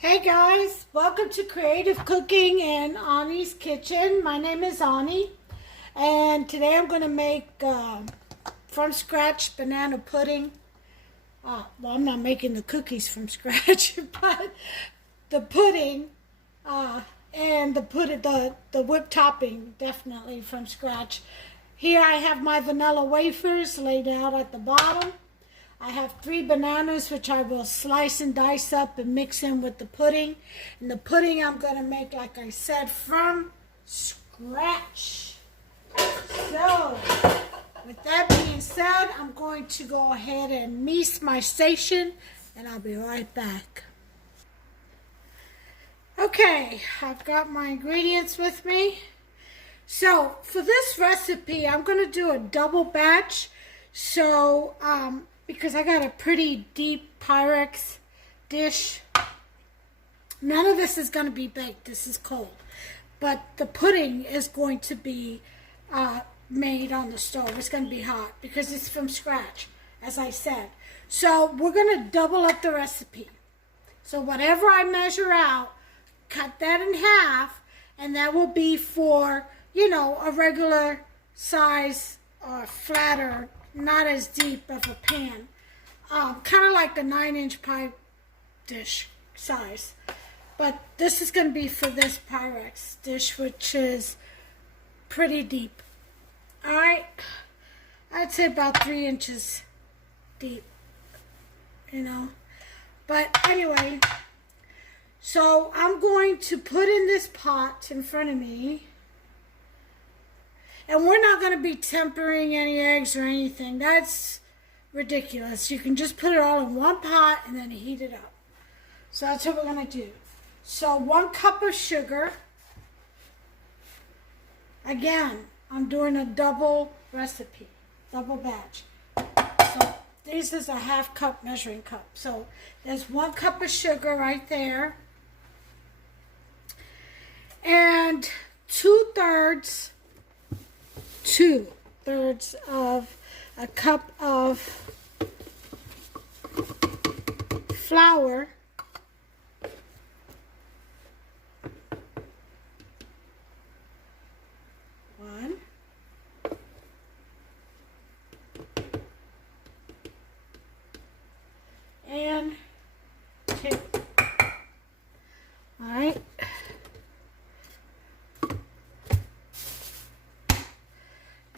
Hey guys, welcome to Creative Cooking in Ani's Kitchen. My name is Ani, and today I'm going to make from scratch banana pudding. Well, I'm not making the cookies from scratch, but the pudding and the whipped topping definitely from scratch. Here I have my vanilla wafers laid out at the bottom. I have 3 bananas, which I will slice and dice up and mix in with the pudding. And the pudding I'm going to make, like I said, from scratch. So, with that being said, I'm going to go ahead and meet my station, and I'll be right back. Okay, I've got my ingredients with me. So, for this recipe, I'm going to do a double batch. So, because I got a pretty deep Pyrex dish. None of this is going to be baked. This is cold. But the pudding is going to be made on the stove. It's going to be hot because it's from scratch, as I said. So we're going to double up the recipe. So whatever I measure out, cut that in half, and that will be for, a regular size or flatter, not as deep of a pan. Kind of like the 9-inch pie dish size. But this is going to be for this Pyrex dish, which is pretty deep. Alright? I'd say about 3 inches deep. But anyway, so I'm going to put in this pot in front of me. And we're not going to be tempering any eggs or anything. That's ridiculous. You can just put it all in one pot and then heat it up. So that's what we're going to do. So 1 cup of sugar. Again, I'm doing a double recipe, double batch. So this is a 1/2 cup measuring cup. So there's 1 cup of sugar right there. And 2/3 of a cup of flour. One. And 2. All right.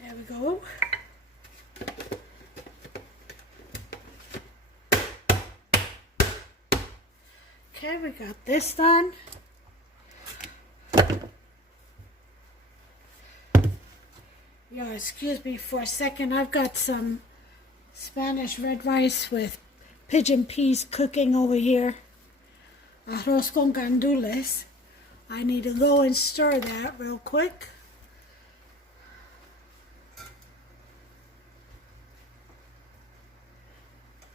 There we go. Okay, we got this done. Yeah, excuse me for a second. I've got some Spanish red rice with pigeon peas cooking over here. Arroz con gandules. I need to go and stir that real quick.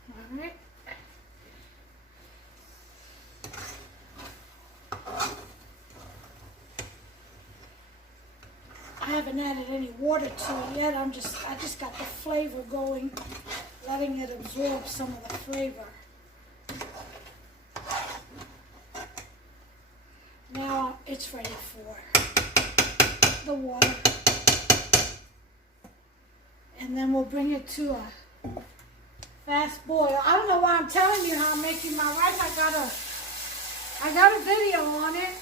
All right. I haven't added any water to it yet. I just got the flavor going, letting it absorb some of the flavor. Now it's ready for the water. And then we'll bring it to a fast boil. I don't know why I'm telling you how I'm making my rice. I got a video on it.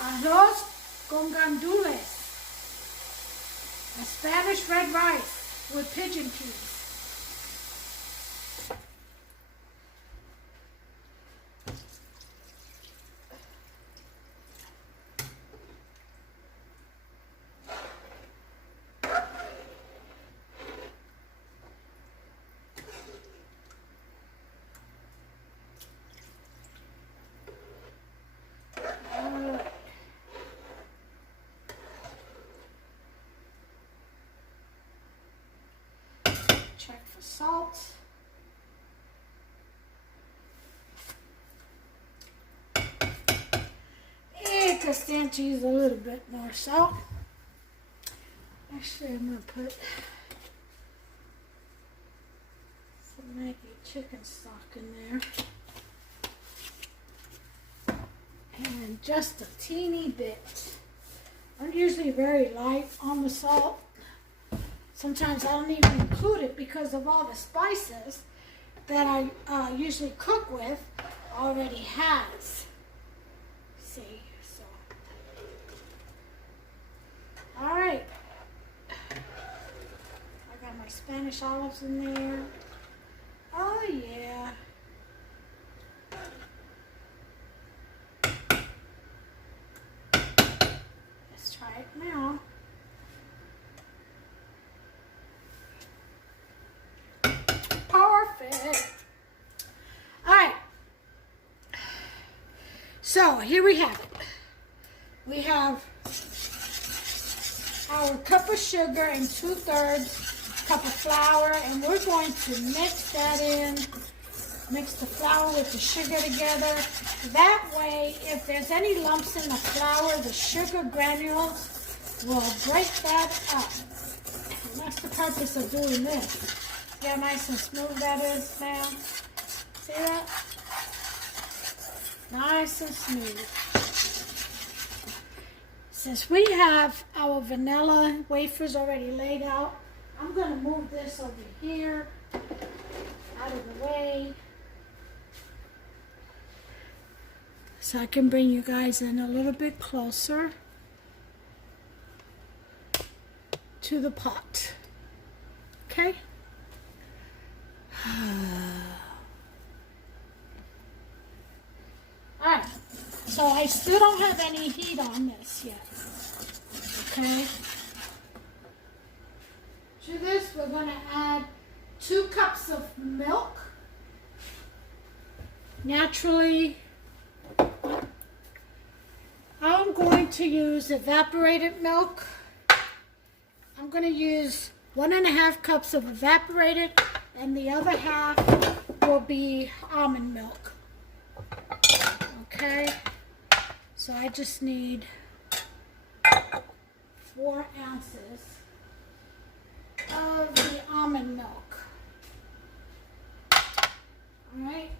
Arroz con gandules. A Spanish red rice with pigeon peas. Check for salt. It could stand to use a little bit more salt. Actually, I'm going to put some Maggi chicken stock in there. and just a teeny bit. I'm usually very light on the salt. Sometimes I don't even include it because of all the spices that I usually cook with already has. See, so. All right. I got my Spanish olives in there. Oh yeah. Let's try it now. Perfect. All right. So here we have it. We have our cup of sugar and 2/3 cup of flour, and we're going to mix that in. Mix the flour with the sugar together. That way, if there's any lumps in the flour, the sugar granules will break that up. And that's the purpose of doing this. See how nice and smooth that is now? See that? Nice and smooth. Since we have our vanilla wafers already laid out, I'm going to move this over here, out of the way, so I can bring you guys in a little bit closer to the pot. Okay? Alright, so I still don't have any heat on this yet. Okay? To this, we're going to add 2 cups of milk. Naturally, I'm going to use evaporated milk. I'm going to use 1.5 cups of evaporated, and the other half will be almond milk. Okay, so I just need 4 ounces of the almond milk. Alright.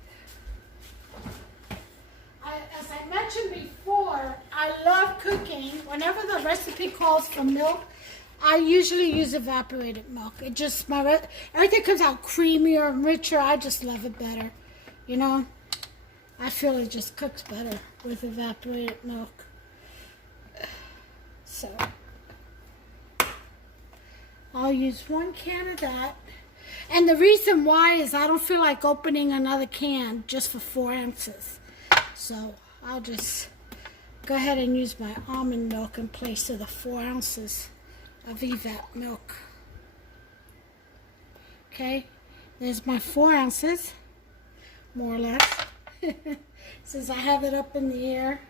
As I mentioned before, I love cooking. Whenever the recipe calls for milk, I usually use evaporated milk. It just, everything comes out creamier and richer. I just love it better. You know? I feel it just cooks better with evaporated milk. So, I'll use 1 can of that. And the reason why is I don't feel like opening another can just for 4 ounces. So, I'll just go ahead and use my almond milk in place of the 4 ounces of evap milk. Okay, there's my 4 ounces, more or less. Since I have it up in the air.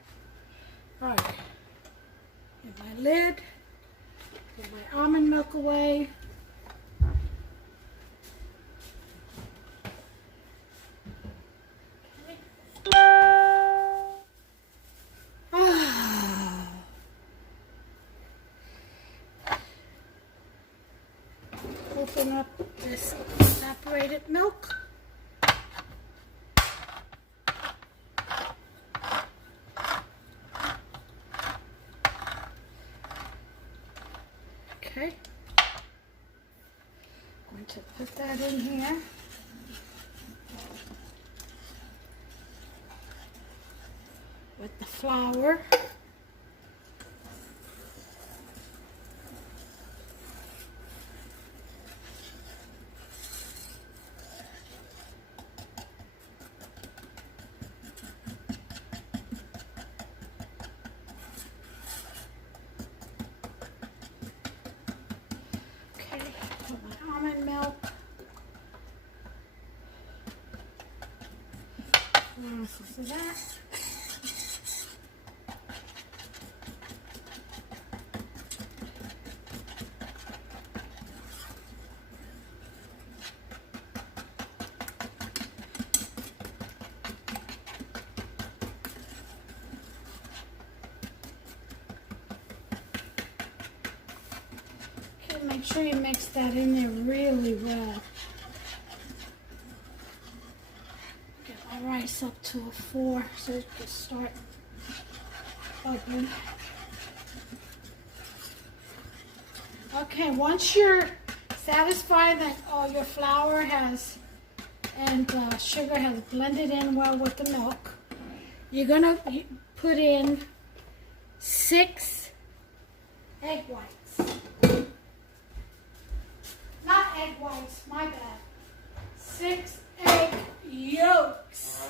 Alright. Get my lid. Get my almond milk away. Open up this evaporated milk. Okay, I'm going to put that in here. With the flour. Almond milk. Ounces of that. Make sure you mix that in there really well. Get my rice up to a 4 so it can start open. Okay, once you're satisfied that all your flour has and sugar has blended in well with the milk, you're gonna put in 6 egg whites. Not egg whites, my bad. 6 egg yolks.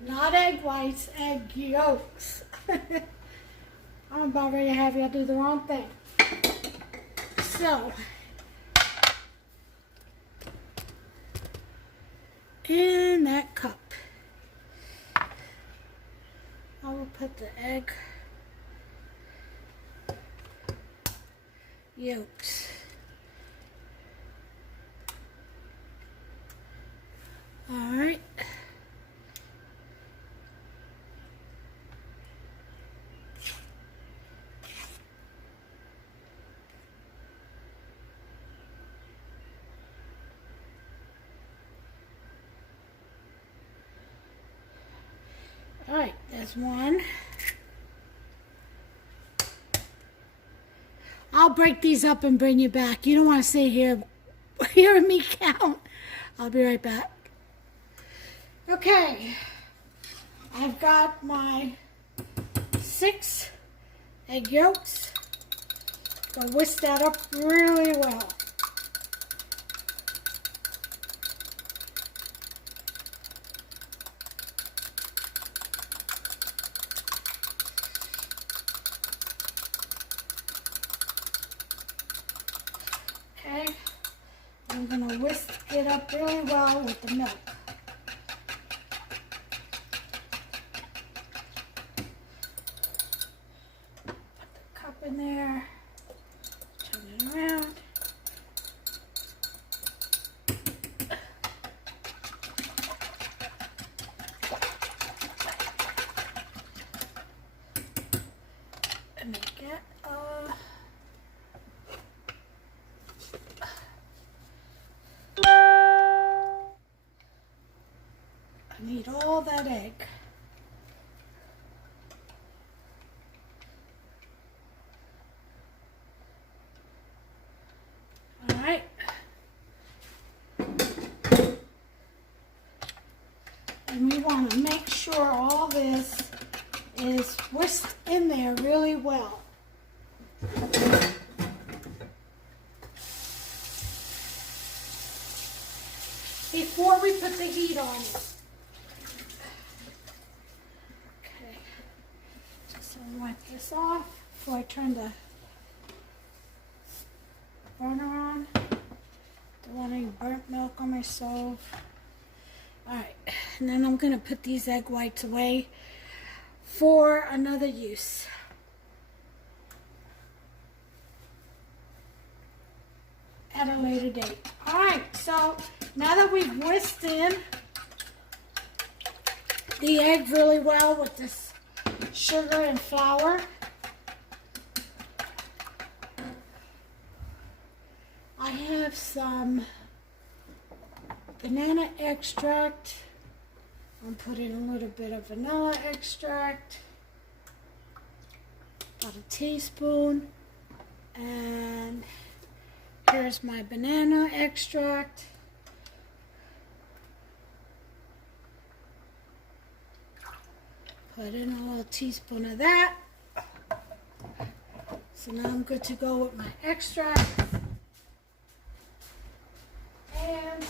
Not egg whites, egg yolks. I'm about ready to have y'all do the wrong thing. So, in that cup, I will put the egg yolks. All right. All right, there's one. I'll break these up and bring you back. You don't want to sit here hearing me count. I'll be right back. Okay, I've got my 6 egg yolks. Gonna whisk that up really well. Okay, I'm gonna whisk it up really well with the milk. In there, turn it around. And make it, I need all that egg. Alright. And we want to make sure all this is whisked in there really well. Before we put the heat on it. Okay. Just wipe this off before I turn the burner on. Don't want any burnt milk on my stove. Alright, and then I'm going to put these egg whites away for another use. At a later date. Alright, so now that we've whisked in the egg really well with this sugar and flour, I have some banana extract. I'm putting a little bit of vanilla extract, about a teaspoon, and here's my banana extract. Put in a little teaspoon of that. So now I'm good to go with my extract. And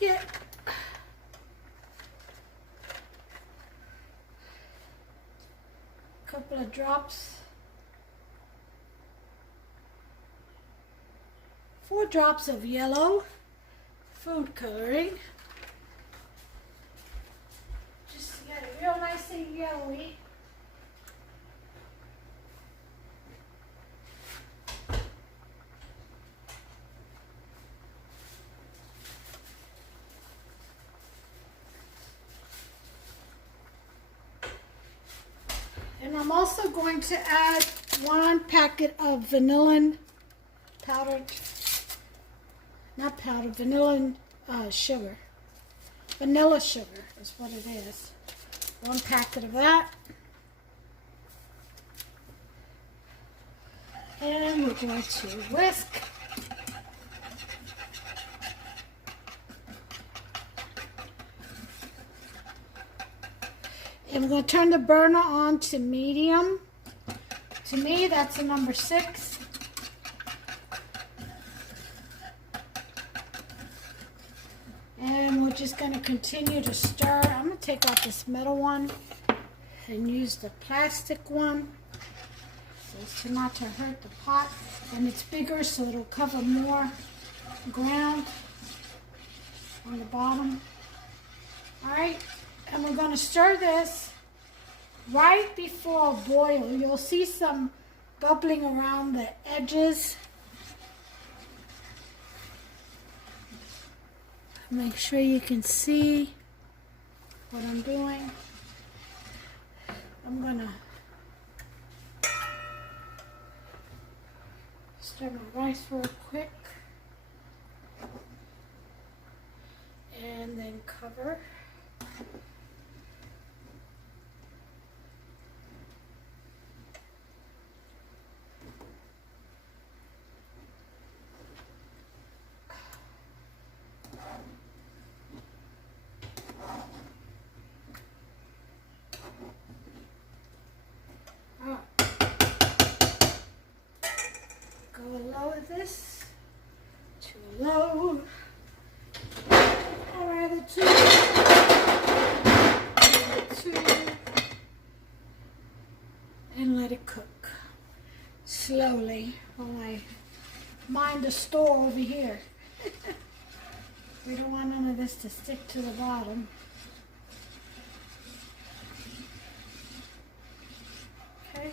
get a couple of drops, 4 drops of yellow food coloring. Just to get it real nice and yellowy. And I'm also going to add 1 packet of vanilla vanilla sugar. Vanilla sugar is what it is. 1 packet of that. And we're going to whisk. And we're going to turn the burner on to medium. To me, that's a number 6. And we're just going to continue to stir. I'm going to take out this metal one and use the plastic one so as to not to hurt the pot. And it's bigger, so it'll cover more ground on the bottom. All right. And we're going to stir this right before a boil. You'll see some bubbling around the edges. Make sure you can see what I'm doing. I'm going to stir my rice real quick. And then cover. Lower this to low, or rather two, and let it cook slowly while I mind the store over here. We don't want none of this to stick to the bottom. Okay.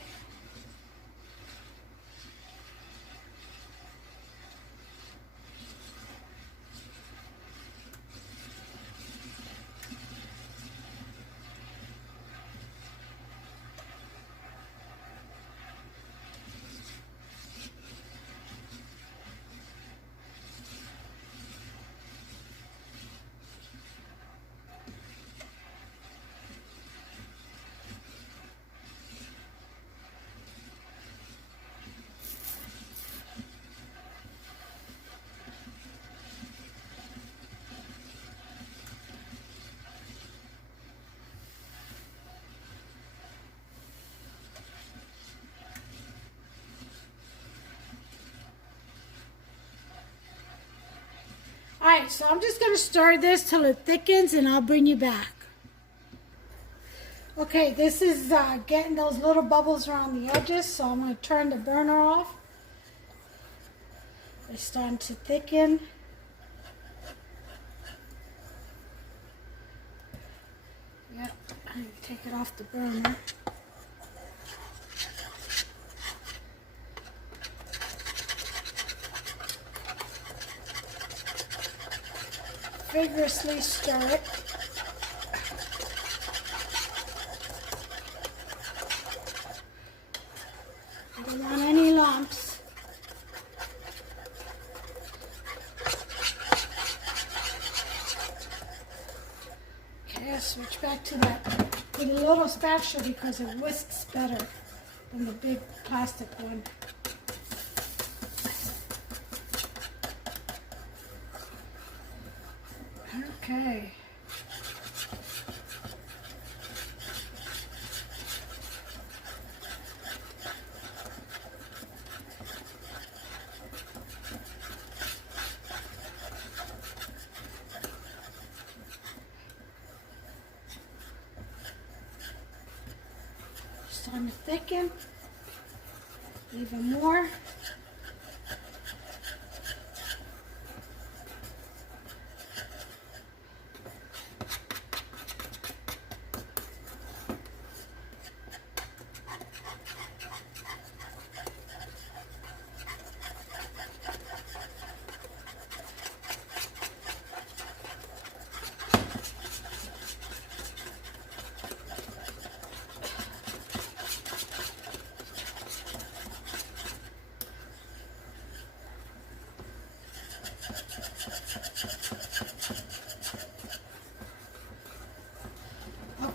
Alright, so I'm just going to stir this till it thickens and I'll bring you back. Okay, this is getting those little bubbles around the edges, so I'm going to turn the burner off. It's starting to thicken. Yep, I need to take it off the burner. Vigorously stir it. I don't want any lumps. Okay, I'll switch back to that with a little spatula because it whisks better than the big plastic one. Okay. Starting to thicken even more.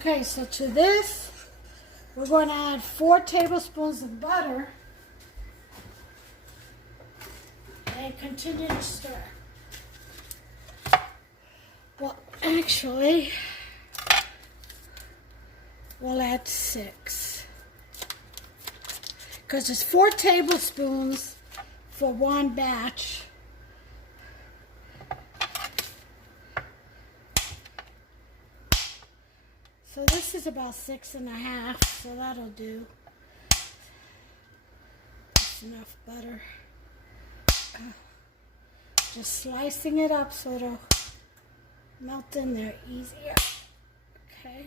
Okay, so to this, we're going to add 4 tablespoons of butter and continue to stir. Well, actually, we'll add 6. Because it's 4 tablespoons for one batch. So this is about 6.5, so that'll do. That's enough butter. Just slicing it up so it'll melt in there easier. Okay.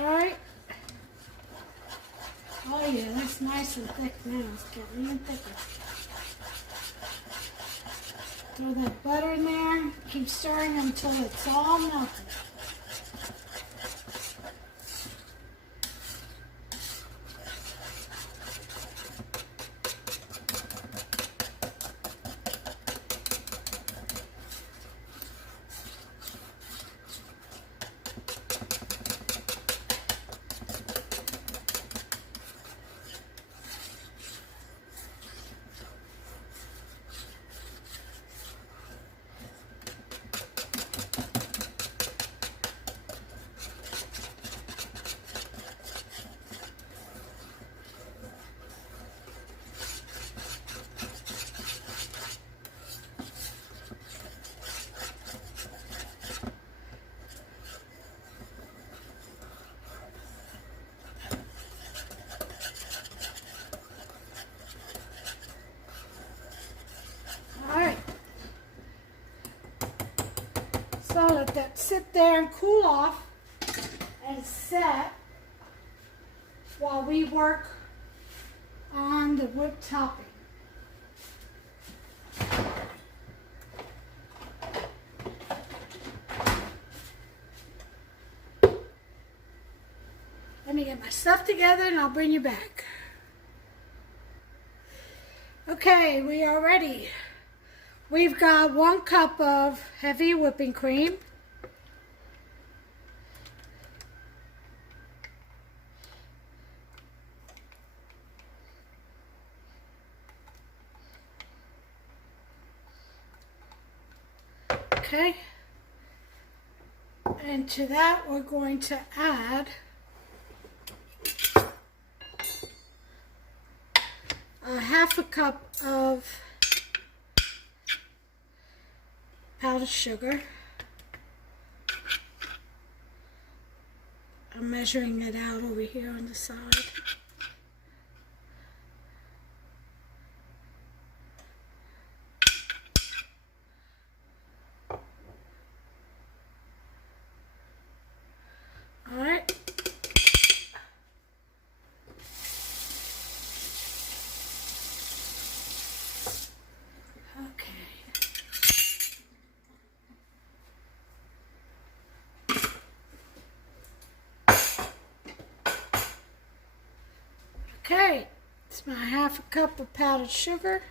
Alright. Oh yeah, that's nice and thick now. It's getting even thicker. Throw that butter in there. Keep stirring until it's all melted. So let that sit there and cool off and set while we work on the whipped topping. Let me get my stuff together and I'll bring you back. Okay, we are ready. We've got 1 cup of heavy whipping cream. Okay. And to that we're going to add a 1/2 cup of powdered sugar. I'm measuring it out over here on the side. All right. Okay, it's my 1/2 cup of powdered sugar.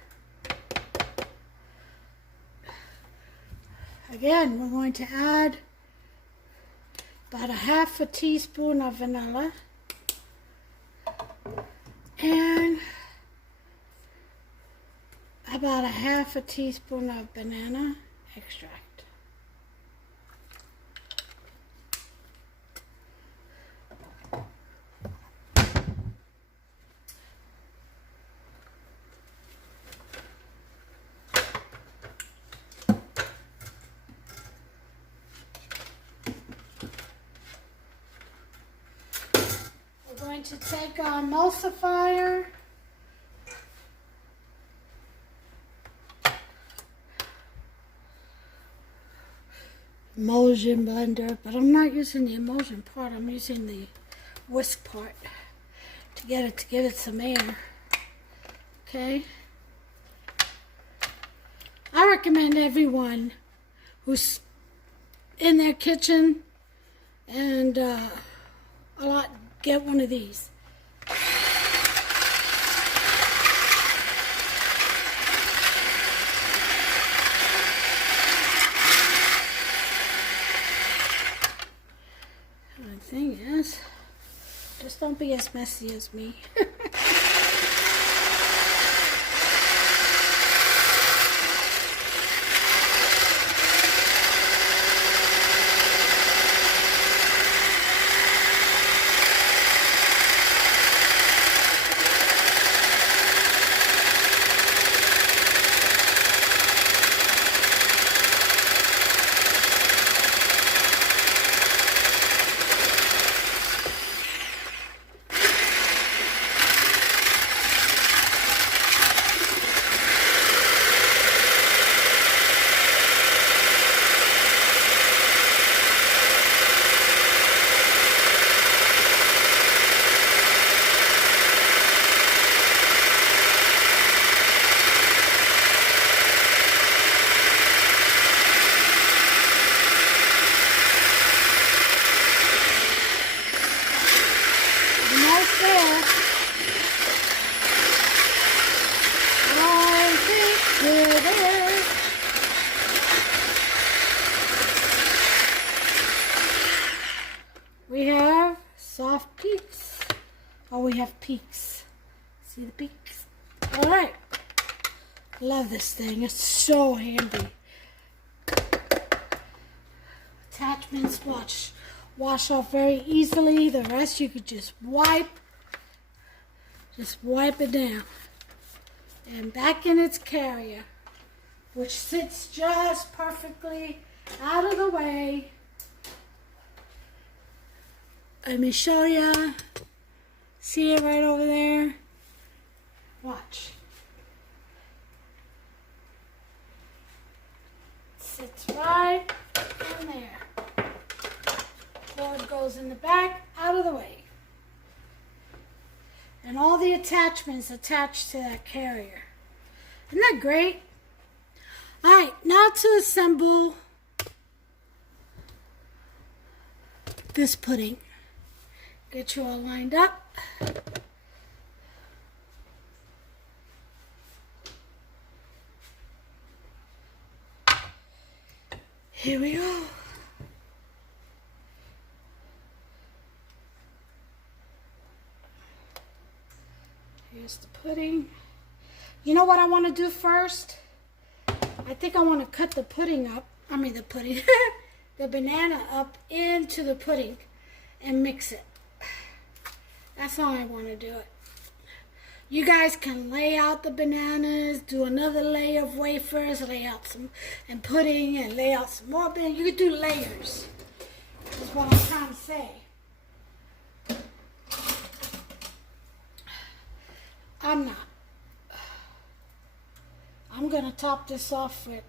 Again, we're going to add about 1/2 teaspoon of vanilla and about 1/2 teaspoon of banana extract. Going to take our emulsifier emulsion blender, but I'm not using the emulsion part, I'm using the whisk part to get it to give it some air. Okay, I recommend everyone who's in their kitchen and a lot, get one of these. The thing is, just don't be as messy as me. We have soft peaks. Oh, we have peaks. See the peaks? All right. Love this thing. It's so handy. Attachments wash off very easily. The rest you could just wipe it down. And back in its carrier, which sits just perfectly out of the way. Let me show you. See it right over there? Watch. Sits right in there. Cord goes in the back, out of the way. And all the attachments attached to that carrier. Isn't that great? Alright, now to assemble this pudding. Get you all lined up. Here we go. Here's the pudding. You know what I want to do first? I think I want to cut the pudding up. The banana up into the pudding and mix it. That's how I want to do it. You guys can lay out the bananas, do another layer of wafers, lay out some and pudding, and lay out some more bananas. You could do layers. That's what I'm trying to say. I'm not. I'm going to top this off with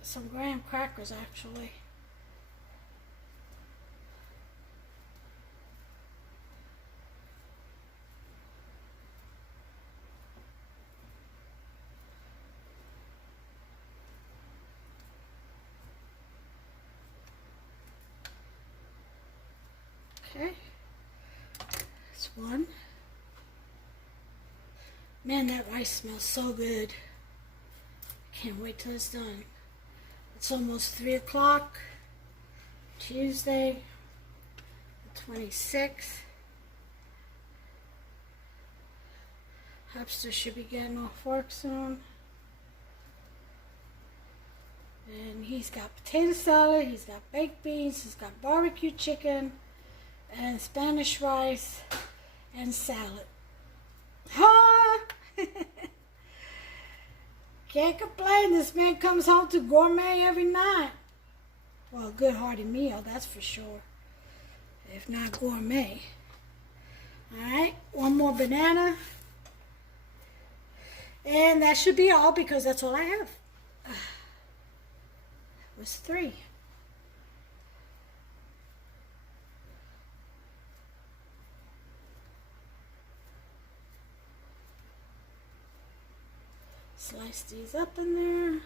some graham crackers, actually. Okay, that's one. Man, that rice smells so good. Can't wait till it's done. It's almost 3 o'clock, Tuesday, the 26th. Hopster should be getting off work soon. And he's got potato salad, he's got baked beans, he's got barbecue chicken, and Spanish rice, and salad. Huh? Can't complain. This man comes home to gourmet every night. Well, a good hearty meal, that's for sure. If not gourmet. Alright, one more banana. And that should be all because that's all I have. It was 3. Slice these up in there.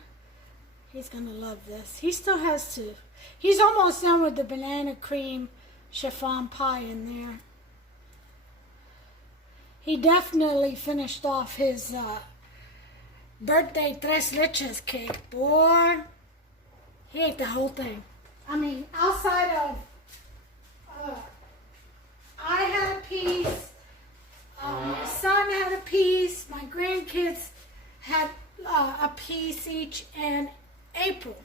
He's gonna love this. He still has to. He's almost done with the banana cream chiffon pie in there. he definitely finished off his birthday tres leches cake. Boy, he ate the whole thing. I mean, outside of, I had a piece, my son had a piece, my grandkids had a piece each, and April,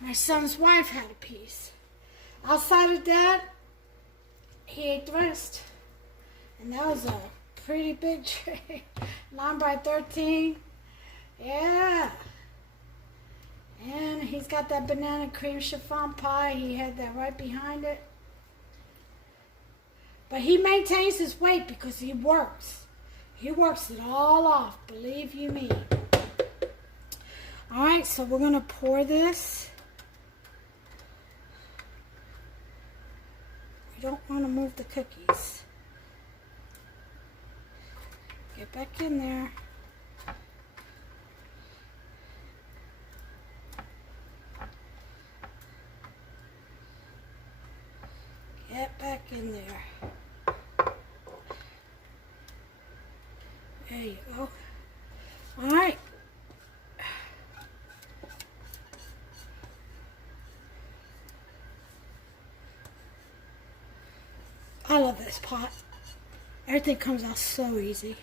my son's wife, had a piece. Outside of that, he ate the rest. And that was a pretty big tray. 9 by 13. Yeah. And he's got that banana cream chiffon pie. He had that right behind it. But he maintains his weight because he works. He works it all off, believe you me. All right, so we're going to pour this. We don't want to move the cookies. Get back in there. Get back in there. There you go. All right. I love this pot. Everything comes out so easy.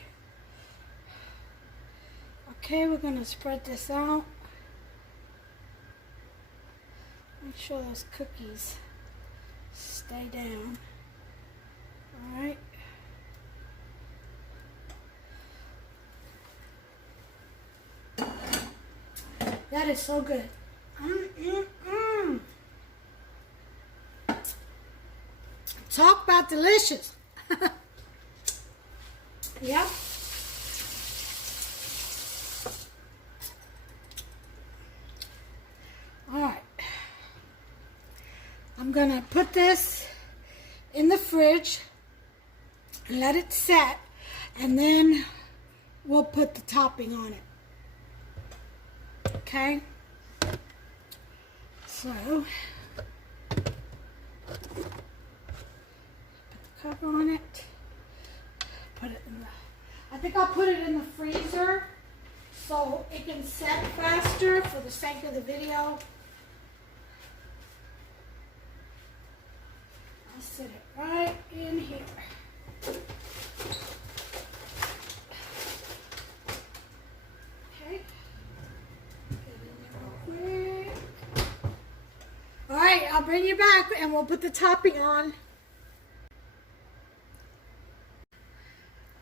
Okay, we're going to spread this out. Make sure those cookies stay down. All right. That is so good. Talk about delicious. Yep. All right. I'm going to put this in the fridge and let it set, and then we'll put the topping on it. Okay? So, put the cover on it. Put it in the, I think I'll put it in the freezer so it can set faster for the sake of the video. I'll set it right in here. Okay. Get in there real quick. All right, I'll bring you back and we'll put the topping on.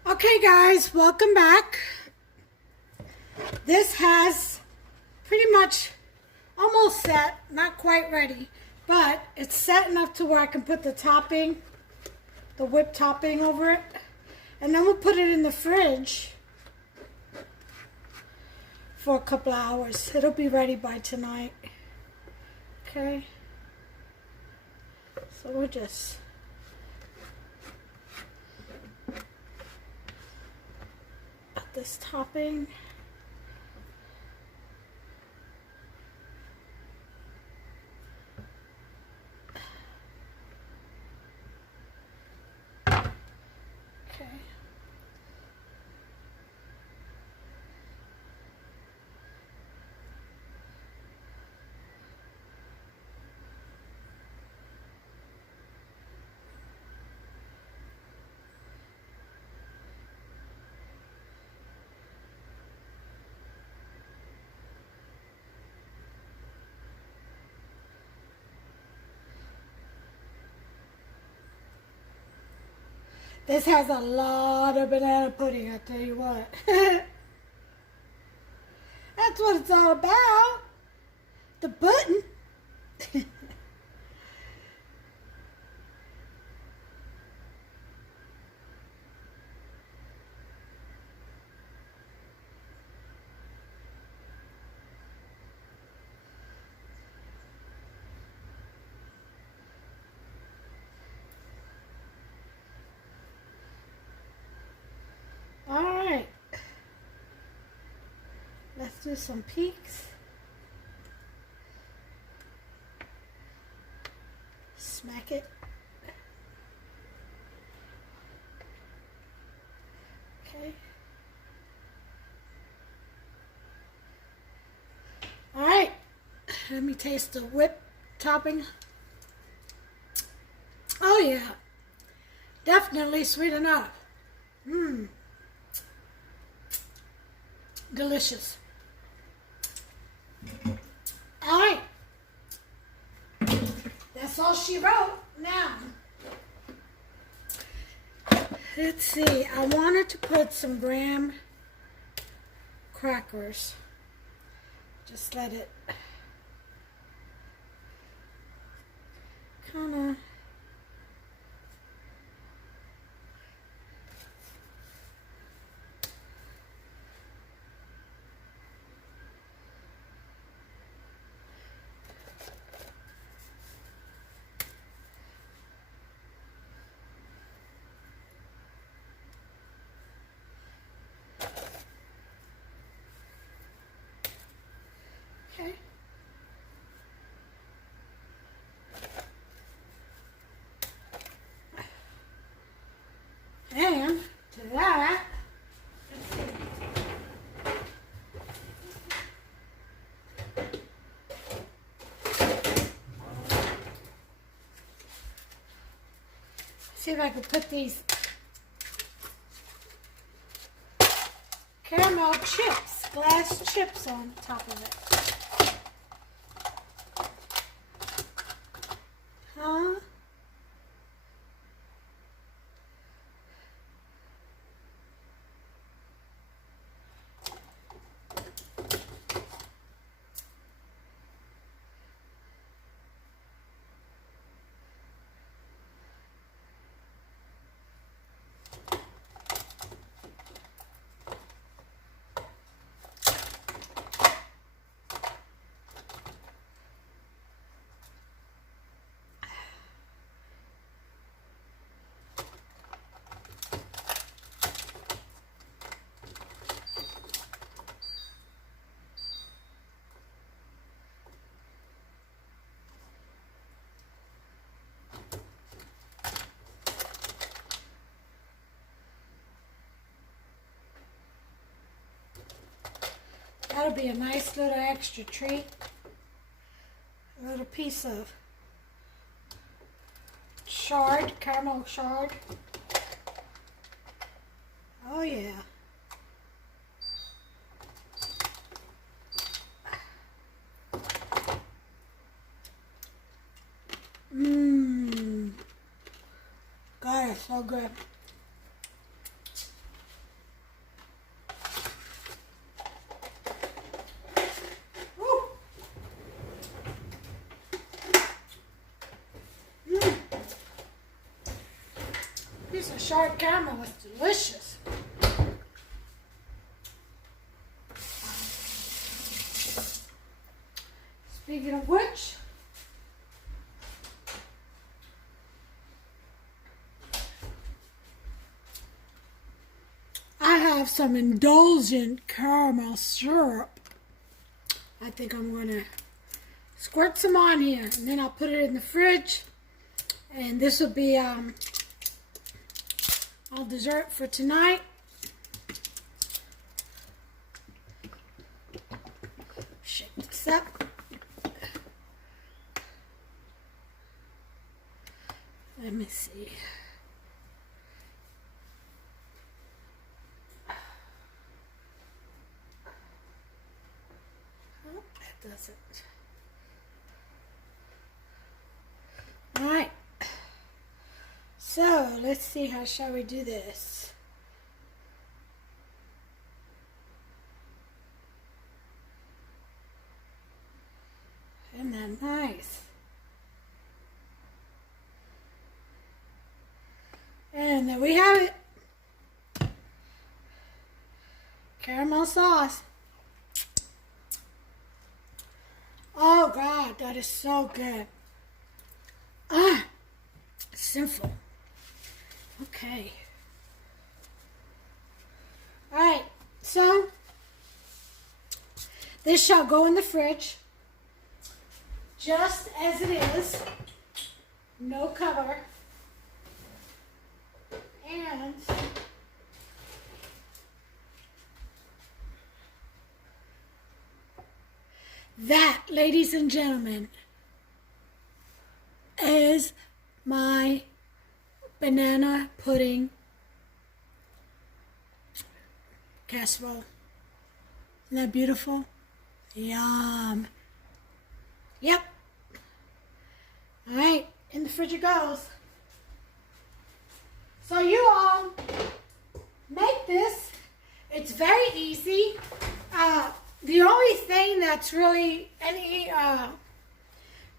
Okay guys, welcome back. This has pretty much almost set, not quite ready, but it's set enough to where I can put the topping, the whipped topping over it, and then we'll put it in the fridge for a couple of hours. It'll be ready by tonight. Okay, so we'll just this topping. Okay. This has a lot of banana pudding, I tell you what. That's what it's all about. The pudding. Let's do some peaks. Smack it. Okay. All right. Let me taste the whipped topping. Oh yeah. Definitely sweet enough. Mmm. Delicious. All right. That's all she wrote. Now, let's see. I wanted to put some graham crackers. Just let it kind of. Okay. And to that, see if I can put these caramel chips, glass chips on top of it. Huh? That'll be a nice little extra treat. A little piece of shard, caramel shard. Oh yeah. Mmm. God, it's so good. Piece of sharp caramel was delicious. Speaking of which, I have some indulgent caramel syrup. I think I'm going to squirt some on here, and then I'll put it in the fridge. And this will be our dessert for tonight. Shake this up. Let me see. Oh, that doesn't. All right. So, let's see, how shall we do this? Isn't that nice? And there we have it. Caramel sauce. Oh God, that is so good. Ah, simple. Okay. Alright, so this shall go in the fridge just as it is. No cover. And ladies and gentlemen, is my banana pudding casserole. Isn't that beautiful? Yum. Yep. All right, in the fridge it goes. So you all make this. It's very easy. The only thing that's really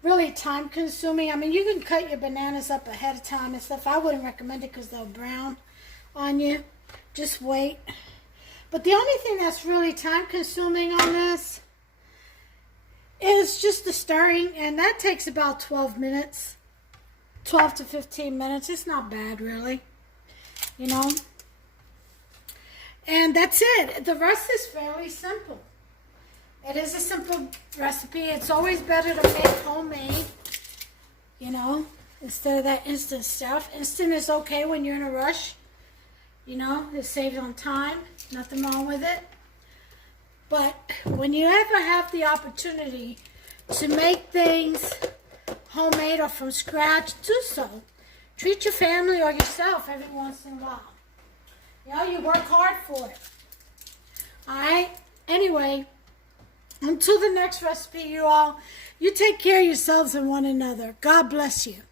really time consuming, I mean, you can cut your bananas up ahead of time and stuff. I wouldn't recommend it because they'll brown on you. Just wait. But the only thing that's really time consuming on this is just the stirring, and that takes about 12 minutes. 12 to 15 minutes. It's not bad, really. You know? And that's it. The rest is fairly simple. It is a simple recipe. It's always better to make homemade, you know, instead of that instant stuff. Instant is okay when you're in a rush. You know, it saves on time. Nothing wrong with it. But when you ever have the opportunity to make things homemade or from scratch, do so. Treat your family or yourself every once in a while. You know, you work hard for it. Alright? Anyway, until the next recipe, you all, you take care of yourselves and one another. God bless you.